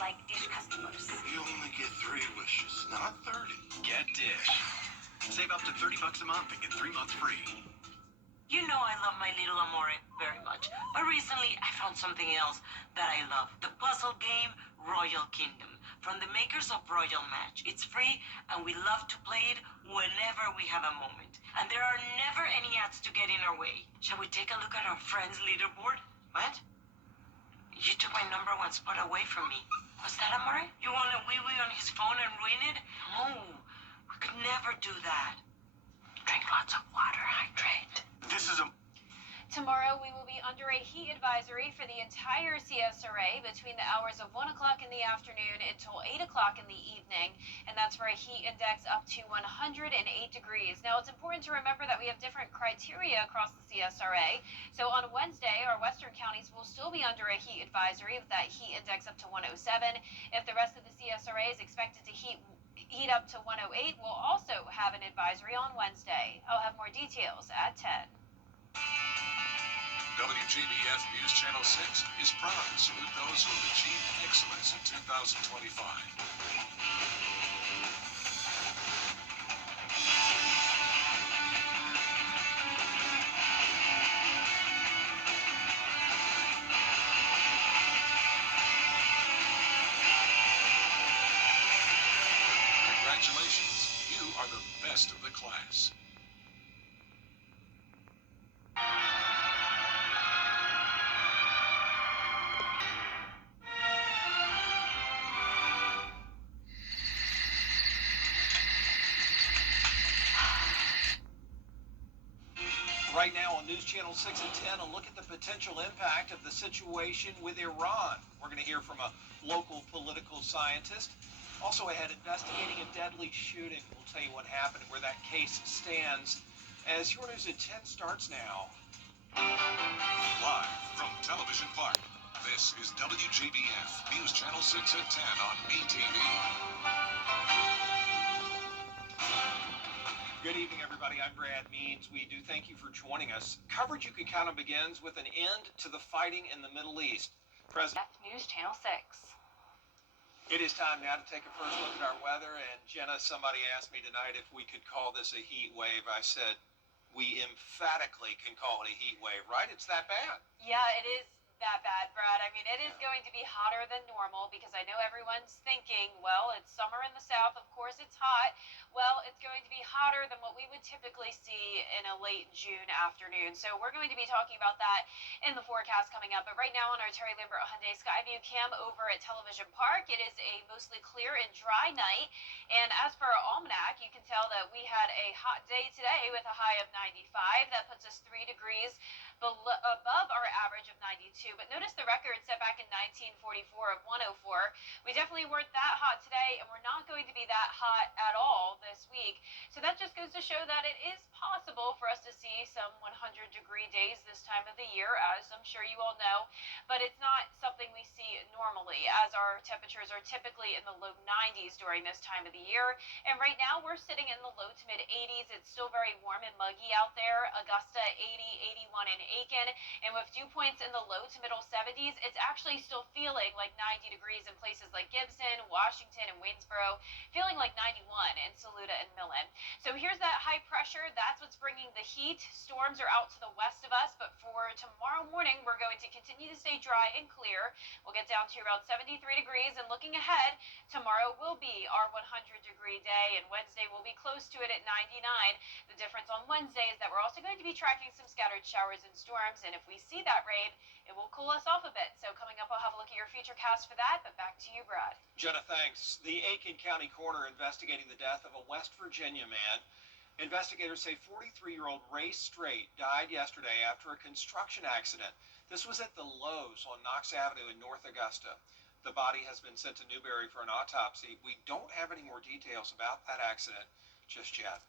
like Dish customers. You only get 3 wishes, not 30. Get Dish. Save up to $30 a month and get 3 months free. You know I love My Little Amore very much, but recently I found something else that I love. The puzzle game Royal Kingdom, from the makers of Royal Match. It's free, and we love to play it whenever we have a moment. And there are never any ads to get in our way. Shall we take a look at our friend's leaderboard? What? You took my number 1 spot away from me. Was that Amore? You want to wee-wee on his phone and ruin it? No, we could never do that. Drink lots of water, hydrate. This is a... Tomorrow, we will be under a heat advisory for the entire CSRA between the hours of 1 o'clock in the afternoon until 8 o'clock in the evening, and that's for a heat index up to 108 degrees. Now, it's important to remember that we have different criteria across the CSRA. So on Wednesday, our western counties will still be under a heat advisory with that heat index up to 107. If the rest of the CSRA is expected to heat up to 108, we'll also have an advisory on Wednesday. I'll have more details at 10. WJBF News Channel 6 is proud to salute those who have achieved excellence in 2025. Congratulations, you are the best of the class. Right now on News Channel 6 and 10, a look at the potential impact of the situation with Iran. We're going to hear from a local political scientist. Also ahead, investigating a deadly shooting. We'll tell you what happened, where that case stands, as your News at 10 starts now. Live from Television Park, this is WJBF News Channel 6 at 10 on BTV. Good evening, everybody. I'm Brad Means. We do thank you for joining us. Coverage you can count on begins with an end to the fighting in the Middle East. President News Channel 6. It is time now to take a first look at our weather. And Jenna, somebody asked me tonight if we could call this a heat wave. I said, we emphatically can call it a heat wave, right? It's that bad. Yeah, it is that bad, Brad. I mean, it is going to be hotter than normal because I know everyone's thinking, well, it's summer in the south. Of course, it's hot. Well, it's going to be hotter than what we would typically see in a late June afternoon. So we're going to be talking about that in the forecast coming up. But right now on our Terry Lambert Hyundai Skyview cam over at Television Park, it is a mostly clear and dry night. And as for our almanac, you can tell that we had a hot day today with a high of 95. That puts us 3 degrees above our average of 92. But notice the record set back in 1944 of 104. We definitely weren't that hot today, and we're not going to be that hot at all this week. So that just goes to show that it is possible for us to see some 100-degree days this time of the year, as I'm sure you all know. But it's not something we see normally, as our temperatures are typically in the low 90s during this time of the year. And right now we're sitting in the low to mid 80s. It's still very warm and muggy out there. Augusta 80, 81 in Aiken, and with dew points in the low to middle 70s, it's actually still feeling like 90 degrees in places like Gibson, Washington, and Waynesboro, feeling like 91 in Saluda and Millen. So here's that high pressure. That's what's bringing the heat. Storms are out to the west of us, but for tomorrow morning, we're going to continue to stay dry and clear. We'll get down to around 73 degrees, and looking ahead, tomorrow will be our 100-degree day, and Wednesday will be close to it at 99. The difference on Wednesday is that we're also going to be tracking some scattered showers and storms, and if we see that rain, it will cool us off a bit. So coming up, I'll have a look at your future cast for that, but back to you, Brad. Jenna, thanks. The Aiken County coroner investigating the death of a West Virginia man. Investigators say 43-year-old Ray Strait died yesterday after a construction accident. This was at the Lowe's on Knox Avenue in North Augusta. The body has been sent to Newberry for an autopsy. We don't have any more details about that accident just yet.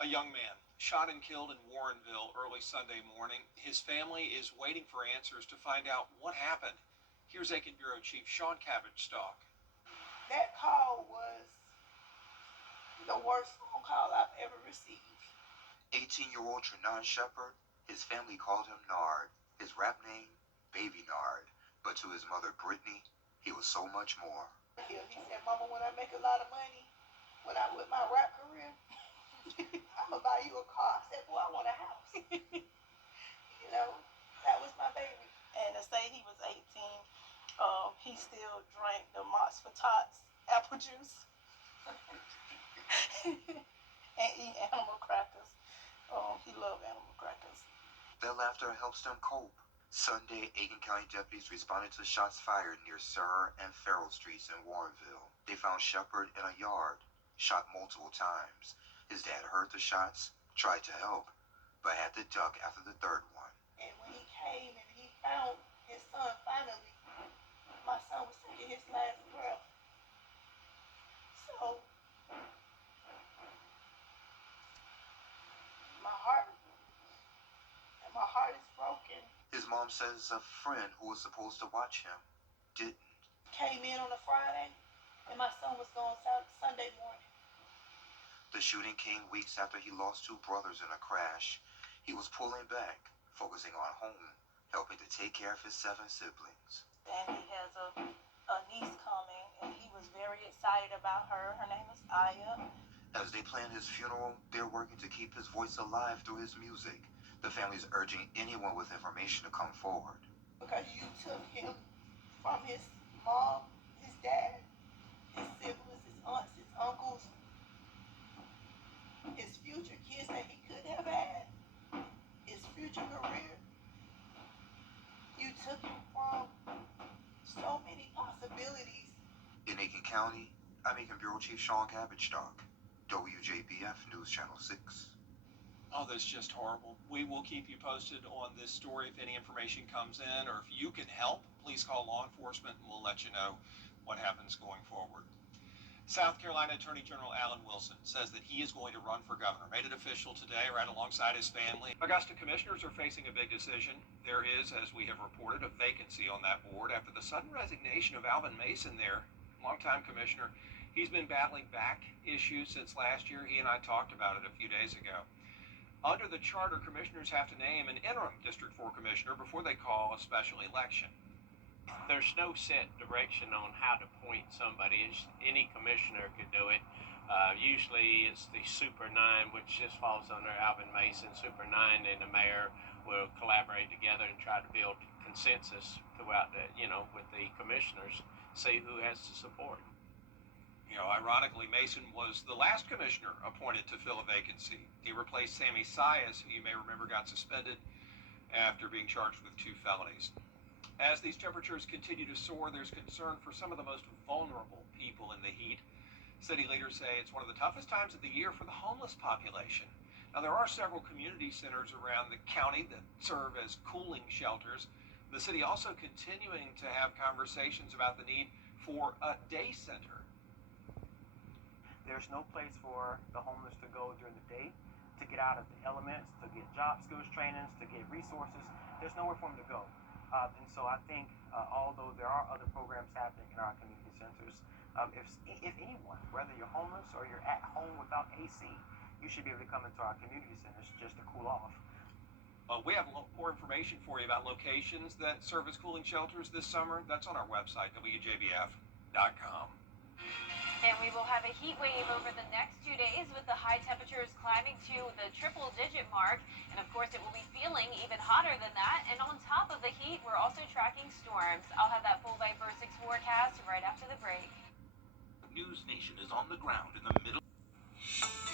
A young man shot and killed in Warrenville early Sunday morning. His family is waiting for answers to find out what happened. Here's Aiken Bureau Chief Sean Cabbage-Stock. That call was the worst phone call I've ever received. 18-year-old Trenon Shepard, his family called him Nard, his rap name, Baby Nard. But to his mother, Brittany, he was so much more. He said, Mama, when I make a lot of money, with my rap career, I'm gonna buy you a car. I said, boy, I want a house. You know, that was my baby. And to say he was 18, he still drank the Mott's for Tots apple juice and eat animal crackers. He loved animal crackers. Their laughter helps them cope. Sunday, Aiken County deputies responded to shots fired near Sir and Farrell Streets in Warrenville. They found Shepard in a yard, shot multiple times. His dad heard the shots, tried to help, but had to duck after the third one. And when he came and he found his son finally, my son was taking his last breath. So, my heart is broken. His mom says a friend who was supposed to watch him didn't. Came in on a Friday, and my son was gone Sunday morning. The shooting came weeks after he lost two brothers in a crash. He was pulling back, focusing on home, helping to take care of his 7 siblings. And he has a niece coming, and he was very excited about her. Her name is Aya. As they plan his funeral, they're working to keep his voice alive through his music. The family's urging anyone with information to come forward. Because you took him from his mom, his dad, his siblings, his aunts, his uncles, his future kids that he could have had, his future career. You took him from so many possibilities. In Aiken County, I'm Aiken Bureau Chief Sean Cabbage-Stock, WJBF News Channel 6. Oh, that's just horrible. We will keep you posted on this story if any information comes in, or if you can help, please call law enforcement and we'll let you know what happens going forward. South Carolina Attorney General Alan Wilson says that he is going to run for governor. Made it official today right alongside his family. Augusta commissioners are facing a big decision. There is, as we have reported, a vacancy on that board after the sudden resignation of Alvin Mason there, longtime commissioner. He's been battling back issues since last year. He and I talked about it a few days ago. Under the charter, commissioners have to name an interim District 4 commissioner before they call a special election. There's no set direction on how to appoint somebody. Any commissioner could do it. Usually it's the Super 9, which just falls under Alvin Mason. Super 9 and the mayor will collaborate together and try to build consensus throughout with the commissioners, see who has the support. You know, ironically, Mason was the last commissioner appointed to fill a vacancy. He replaced Sammy Sias, who you may remember got suspended after being charged with 2 felonies. As these temperatures continue to soar, there's concern for some of the most vulnerable people in the heat. City leaders say it's one of the toughest times of the year for the homeless population. Now, there are several community centers around the county that serve as cooling shelters. The city also continuing to have conversations about the need for a day center. There's no place for the homeless to go during the day to get out of the elements, to get job skills trainings, to get resources. There's nowhere for them to go. And so I think, although there are other programs happening in our community centers, if anyone, whether you're homeless or you're at home without AC, you should be able to come into our community centers just to cool off. We have more information for you about locations that serve as cooling shelters this summer. That's on our website, WJBF.com. And we will have a heat wave over the next 2 days with the high temperatures climbing to the triple-digit mark. And of course, it will be feeling even hotter than that. And on top of the heat, we're also tracking storms. I'll have that full Viper 6 forecast right after the break. News Nation is on the ground in the middle.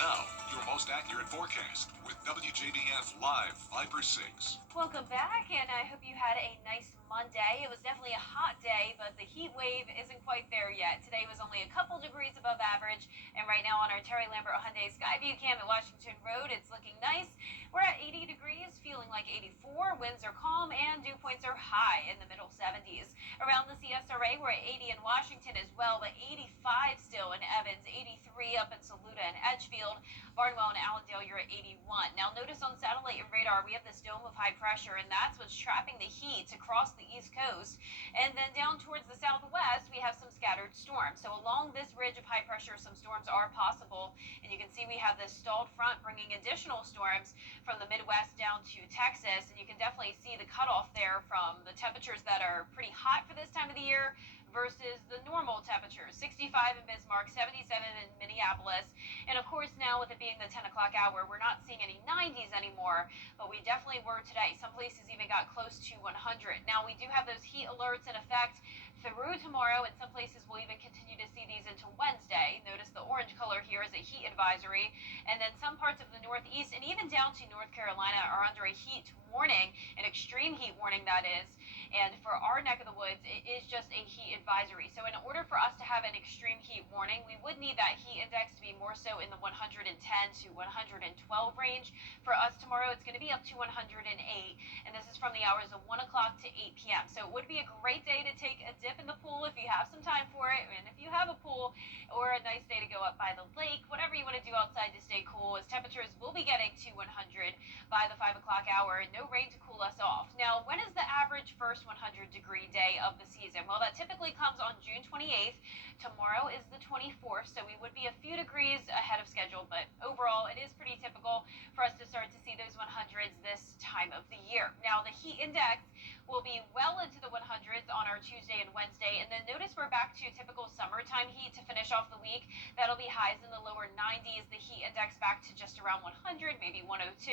Now, your most accurate forecast with WJBF Live Viper 6. Welcome back, and I hope you had a nice Monday. It was definitely a hot day, but the heat wave isn't quite there yet. Today was only a couple degrees above average, and right now on our Terry Lambert Hyundai Skyview cam at Washington Road, it's looking nice. We're at 80 degrees, feeling like 84. Winds are calm, and dew points are high in the middle 70s. Around the CSRA, we're at 80 in Washington as well, but 85 still in Evans, 83 up in Saluda and Edgefield. Barnwell and Allendale, you're at 81. Now notice on satellite and radar, we have this dome of high pressure, and that's what's trapping the heat across the East Coast. And then down towards the southwest, we have some scattered storms. So along this ridge of high pressure, some storms are possible. And you can see we have this stalled front bringing additional storms from the Midwest down to Texas. And you can definitely see the cutoff there from the temperatures that are pretty hot for this time of the year versus the normal temperatures. 65 in Bismarck, 77 in Minneapolis. And of course, now with it being the 10 o'clock hour, we're not seeing any 90s anymore, but we definitely were today. Some places even got close to 100. Now, we do have those heat alerts in effect through tomorrow, and some places will even continue to see these into Wednesday. Notice the orange color here is a heat advisory, and then some parts of the Northeast and even down to North Carolina are under a heat warning, an extreme heat warning that is. And for our neck of the woods, it is just a heat advisory. So in order for us to have an extreme heat warning, we would need that heat index to be more so in the 110 to 112 range. For us tomorrow, it's going to be up to 108, and this is from the hours of 1 o'clock to 8 p.m. So it would be a great day to take a dip in the pool if you have some time for it, and if you have a pool, or a nice day to go up by the lake, whatever you want to do outside to stay cool, as temperatures will be getting to 100 by the 5 o'clock hour, and no rain to cool us off. Now, when is the average first 100-degree day of the season? Well, that typically comes on June 28th. Tomorrow is the 24th, so we would be a few degrees ahead of schedule, but overall, it is pretty typical for us to start to see those 100s this time of the year. Now, the heat index will be well into the 100s on our Tuesday and Wednesday, and then notice we're back to typical summertime heat to finish off the week. That'll be highs in the lower 90s, the heat index back to just around 100, maybe 102,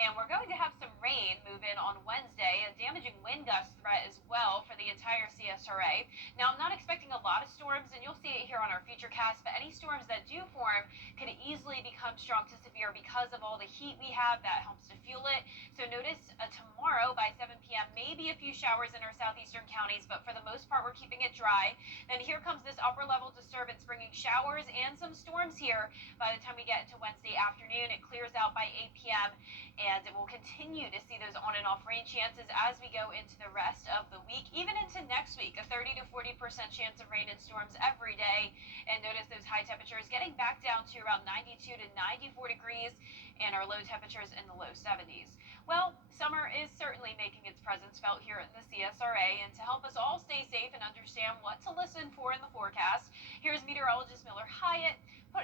and we're going to have some rain move in on Wednesday, a damaging wind gust threat as well for the entire CSRA. Now, I'm not expecting a lot of storms, and you'll see it here on our futurecast, but any storms that do form could easily become strong to severe because of all the heat we have that helps to fuel it. So notice tomorrow by 7 p.m., maybe a few showers in our southeastern counties, but for the most part, we're keeping it dry. Then here comes this upper level disturbance bringing showers and some storms here by the time we get into Wednesday afternoon. It clears out by 8 p.m. and it will continue to see those on and off rain chances as we go into the rest of the week, even into next week, a 30 to 40% chance of rain and storms every day. And notice those high temperatures getting back down to around 92 to 94 degrees, and our low temperatures in the low 70s. Well, summer is certainly making its presence felt here at the CSRA, and to help us all stay safe and understand what to listen for in the forecast, here's meteorologist Miller Hyatt,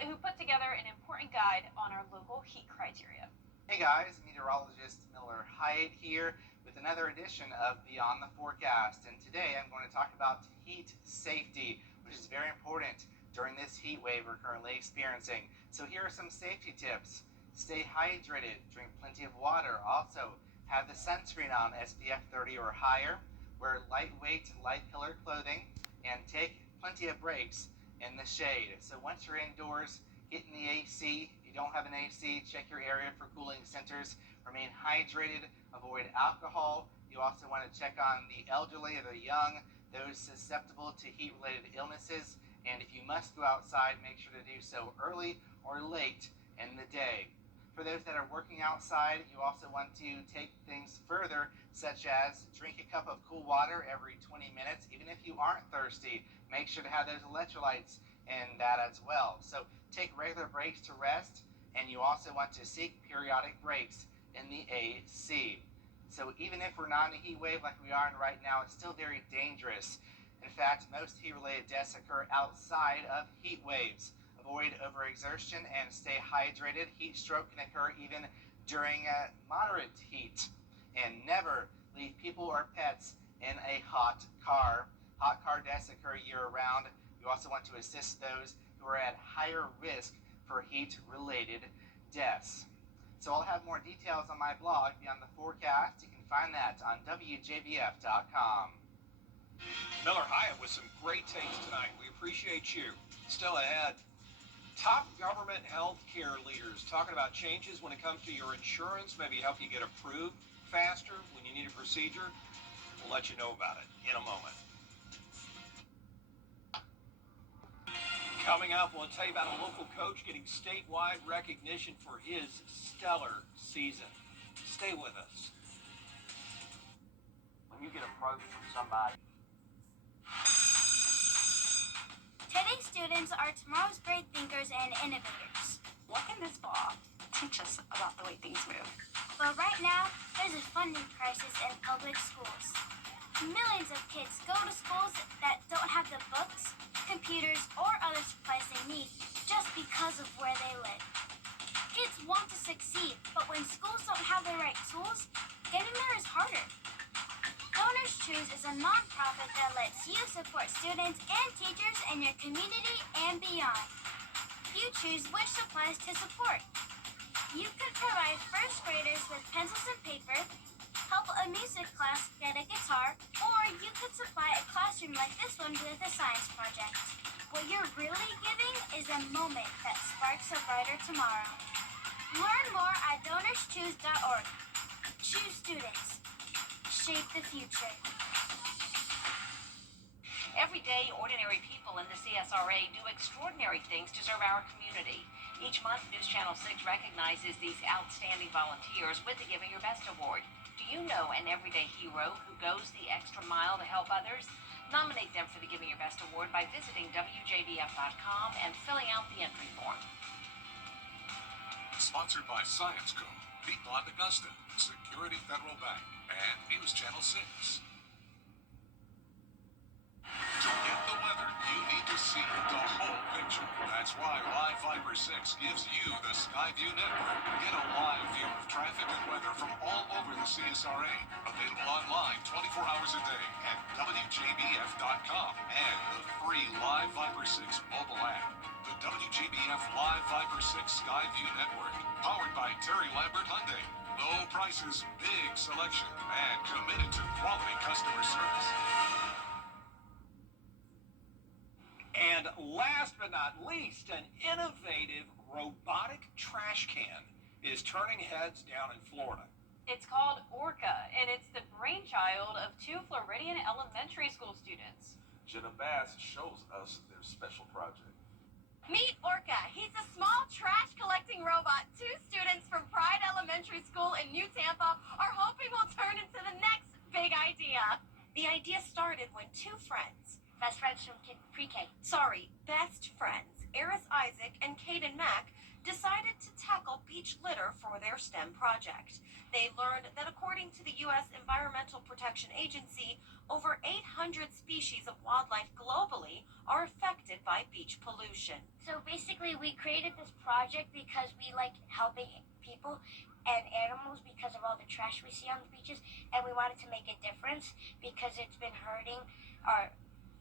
who put together an important guide on our local heat criteria. Hey guys, meteorologist Miller Hyatt here with another edition of Beyond the Forecast, and today I'm going to talk about heat safety, which is very important during this heat wave we're currently experiencing. So here are some safety tips. Stay hydrated, drink plenty of water. Also, have the sunscreen on, SPF 30 or higher. Wear lightweight, light colored clothing, and take plenty of breaks in the shade. So once you're indoors, get in the AC. If you don't have an AC, check your area for cooling centers. Remain hydrated, avoid alcohol. You also want to check on the elderly or the young, those susceptible to heat-related illnesses. And if you must go outside, make sure to do so early or late in the day. For those that are working outside, you also want to take things further, such as drink a cup of cool water every 20 minutes. Even if you aren't thirsty, make sure to have those electrolytes in that as well. So take regular breaks to rest, and you also want to seek periodic breaks in the AC. So even if we're not in a heat wave like we are in right now, it's still very dangerous. In fact, most heat-related deaths occur outside of heat waves. Avoid overexertion and stay hydrated. Heat stroke can occur even during moderate heat. And never leave people or pets in a hot car. Hot car deaths occur year-round. You also want to assist those who are at higher risk for heat-related deaths. So I'll have more details on my blog, Beyond the Forecast. You can find that on WJBF.com. Miller Hyatt with some great takes tonight. We appreciate you. Still ahead, top government health care leaders talking about changes when it comes to your insurance, maybe help you get approved faster when you need a procedure. We'll let you know about it in a moment. Coming up, we'll tell you about a local coach getting statewide recognition for his stellar season. Stay with us. When you get approached from somebody, today's students are tomorrow's great thinkers and innovators. What can this law teach us about the way things move? But right now, there's a funding crisis in public schools. Millions of kids go to schools that don't have the books, computers, or other supplies they need just because of where they live. Kids want to succeed, but when schools don't have the right tools, getting there is harder. Donors Choose is a nonprofit that lets you support students and teachers in your community and beyond. You choose which supplies to support. You could provide first graders with pencils and paper, help a music class get a guitar, or you could supply a classroom like this one with a science project. What you're really giving is a moment that sparks a brighter tomorrow. Learn more at DonorsChoose.org. Choose students. Shape the future. Every day, ordinary people in the CSRA do extraordinary things to serve our community. Each month, News Channel 6 recognizes these outstanding volunteers with the Giving Your Best Award. Do you know an everyday hero who goes the extra mile to help others? Nominate them for the Giving Your Best Award by visiting WJBF.com and filling out the entry form. Sponsored by Science Co., People on Augusta, Security Federal Bank, and News Channel 6. To get the weather, you need to see the whole picture. That's why Live Fiber 6 gives you the Skyview network. Get a live view of traffic and weather from all over the CSRA. Available online 24 hours a day at WJBF.com and the free Live Fiber 6 mobile app. The WJBF Live Fiber 6 Skyview network, powered by Terry Lambert Hyundai. Low prices, big selection, and committed to quality customer service. And last but not least, an innovative robotic trash can is turning heads down in Florida. It's called Orca, and it's the brainchild of two Floridian elementary school students. Jenna Bass shows us their special project. Meet Orca. He's a small trash collecting robot. Two students from Pride Elementary School in New Tampa are hoping will turn into the next big idea. The idea started when two friends, best friends from pre-K, best friends, Eris Isaac and Caden Mack, decided to tackle beach litter for their STEM project. They learned that according to the U.S. Environmental Protection Agency, over 800 species of wildlife globally are affected by beach pollution. So basically, we created this project because we like helping people and animals because of all the trash we see on the beaches, and we wanted to make a difference because it's been hurting our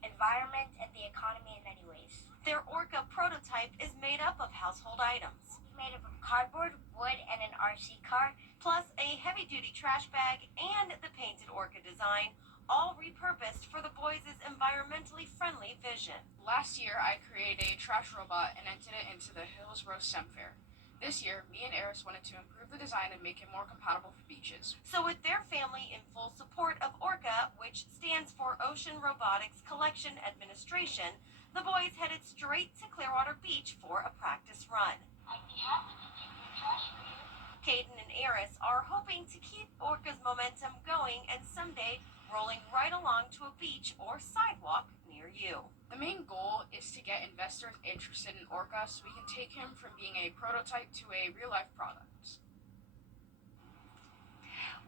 environment and the economy in many ways. Their Orca prototype is made up of household items, Made up of cardboard, wood, and an RC car. plus a heavy-duty trash bag and the painted Orca design, all repurposed for the boys' environmentally friendly vision. Last year, I created a trash robot and entered it into the Hillsborough STEM Fair. This year, me and Eris wanted to improve the design and make it more compatible for beaches. So with their family in full support of Orca, which stands for Ocean Robotics Collection Administration, the boys headed straight to Clearwater Beach for a practice run. I'd be happy to take your trash for you. Caden and Eris are hoping to keep Orca's momentum going and someday rolling right along to a beach or sidewalk near you. The main goal is to get investors interested in Orca so we can take him from being a prototype to a real-life product.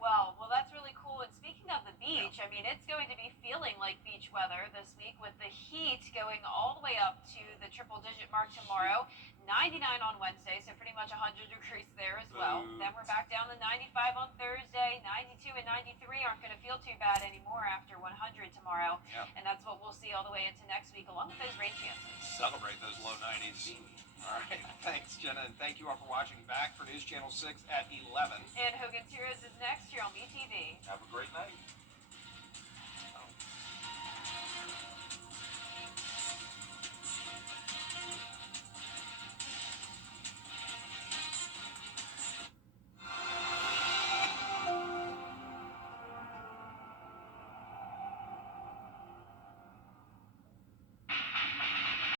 Well, that's really cool. And speaking of the beach, I mean, it's going to be feeling like beach weather this week with the heat going all the way up to the triple-digit mark tomorrow. 99 on Wednesday, so pretty much 100 degrees there as well. Then we're back down to 95 on Thursday. 92 and 93 aren't going to feel too bad anymore after 100 tomorrow. Yep. And that's what we'll see all the way into next week, along with those rain chances. Celebrate those low 90s. All right. Thanks, Jenna, and thank you all for watching. Back for News Channel 6 at 11. And Hogan's Heroes is next here on BTV. Have a great night.